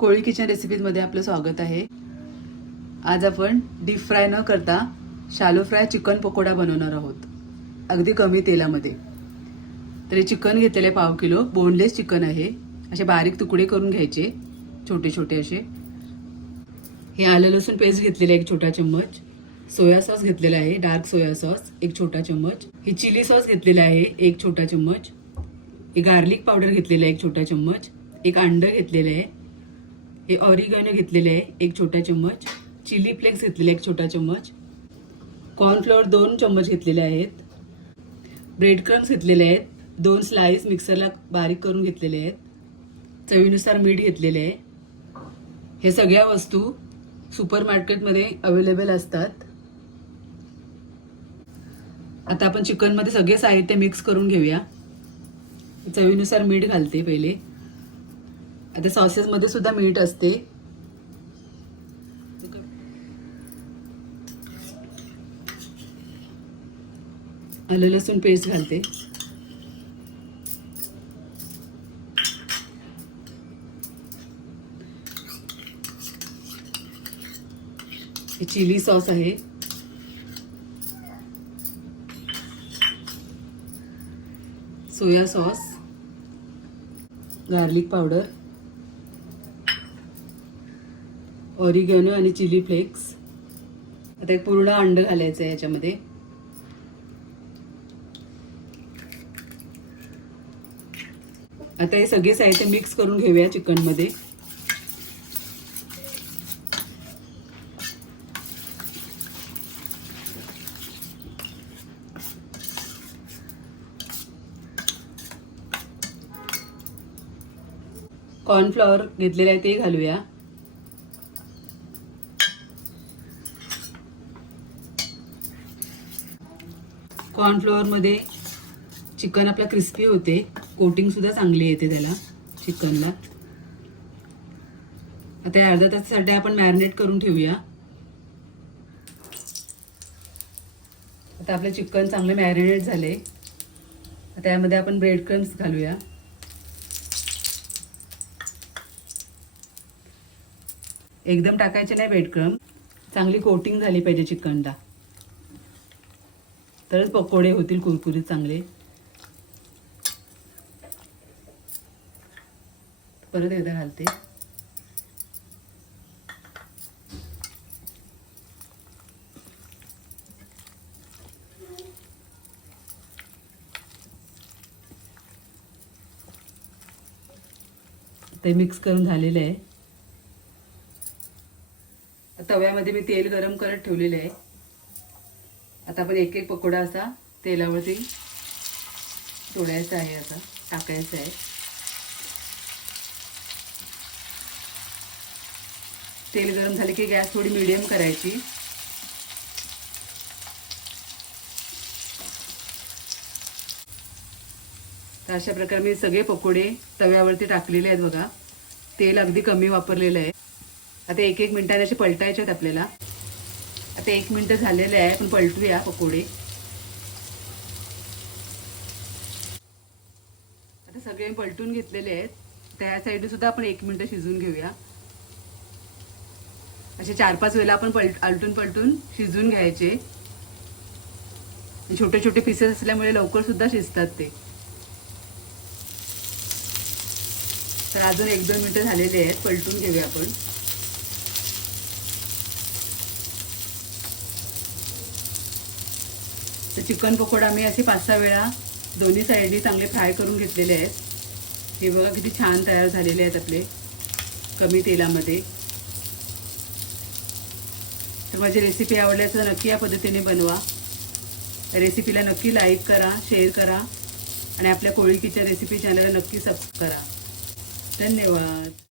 कोळी kitchen रेसिपीजमध्ये आपलं स्वागत आहे. आज आपण डीप फ्राय न करता शालो फ्राय चिकन पकोडा बनवणार आहोत. अगदी कमी तेलामध्ये. तरी चिकन घेतलेलं आहे पाव किलो बोनलेस चिकन आहे. असे बारीक तुकडे करून घ्यायचे छोटे छोटे असे. हे आलं लसूण पेस्ट घेतलेलं आहे एक छोटा चम्मच. सोया सॉस घेतलेला आहे डार्क सोया सॉस एक छोटा चम्मच. ही चिली सॉस घेतलेला आहे एक छोटा चम्मच. हे गार्लिक पावडर घेतलेलं आहे एक छोटा चम्मच. एक अंडं घेतलेलं आहे हे ऑरिगॅनो घेतलेले आहे एक छोटा चम्मच. चिली फ्लेक्स घेतलेले एक छोटा चम्मच. कॉर्नफ्लॉवर दोन चम्मच घेतलेले आहेत. ब्रेड क्रम्स घेतलेले आहेत. दोन स्लाईस मिक्सरला बारीक करून घेतलेले आहेत. चवीनुसार मीठ घेतलेले आहे. हे सगळ्या वस्तू सुपर मार्केटमध्ये अवेलेबल असतात. आता आपण चिकनमध्ये सगळे साहित्य मिक्स करून घेऊया. चवीनुसार मीठ घालते पहिले. आता सॉसेसमध्ये सुद्धा मीठ असते. आलं लसूण पेस्ट घालते. हे चिली सॉस आहे. Soya sauce garlic powder oregano आणि चिली फ्लेक्स आता एक पूर्ण अंड घालायचं आहे याच्यामध्ये. आता हे सगळे साहित्य मिक्स करून घेऊया चिकनमध्ये. कॉर्नफ्लॉवर घेतलेले आहे ते घालूया. कॉर्नफ्लॉवरमध्ये चिकन आपला क्रिस्पी होते. कोटिंगसुद्धा चांगली येते त्याला चिकनला. आता या अर्ध्या तासासाठी आपण मॅरिनेट करून ठेवूया. आता आपलं चिकन चांगलं मॅरिनेट झाले आता यामध्ये आपण ब्रेड क्रम्स घालूया. एकदम टाकायचे नाही ब्रेड क्रम चांगली कोटिंग झाली पाहिजे चिकनला. तरच पकोडे होतील कुरकुरीत चांगले. परत एकदा घालते. ते मिक्स करून झालेलं आहे. तव्यामध्ये मी तेल गरम करत ठेवलेलं आहे. आता आपण एक एक पकोडा असा तेलावरती तोडायचा आहे असा टाकायचा आहे. तेल गरम झाले की गॅस थोडी मिडियम करायची. तर अशा प्रकारे मी सगळे पकोडे तव्यावरती टाकलेले आहेत बघा. तेल अगदी कमी वापरलेलं आहे. आता एक एक मिनिटाने असे पलटायचे आहेत आपल्याला. आता एक मिनटं झालेलं आहे आपण पलटूया पकोडे. आता सगळे पलटून घेतलेले आहेत. त्या साईडने सुद्धा आपण एक मिनटं शिजून घेऊया. असे चार पाच वेळेला आपण पलट आलटून पलटून शिजून घ्यायचे. छोटे छोटे पीसेस असल्यामुळे लवकर सुद्धा शिजतात ते. तर अजून एक दोन मिनटं झालेले आहेत पलटून घेऊया आपण. तर चिकन पकोडा मी असे पाच सहा वेळा दोन्ही साईडनी चांगले फ्राय करून घेतलेले आहेत. हे बघा किती छान तयार झालेले आहेत आपले कमी तेलामध्ये. तर माझी रेसिपी आवडल्यास तर नक्की या पद्धतीने बनवा. रेसिपीला नक्की लाईक करा शेअर करा आणि आपल्या कोळी किचन रेसिपी चॅनलला नक्की सबस्क्राईब करा. धन्यवाद.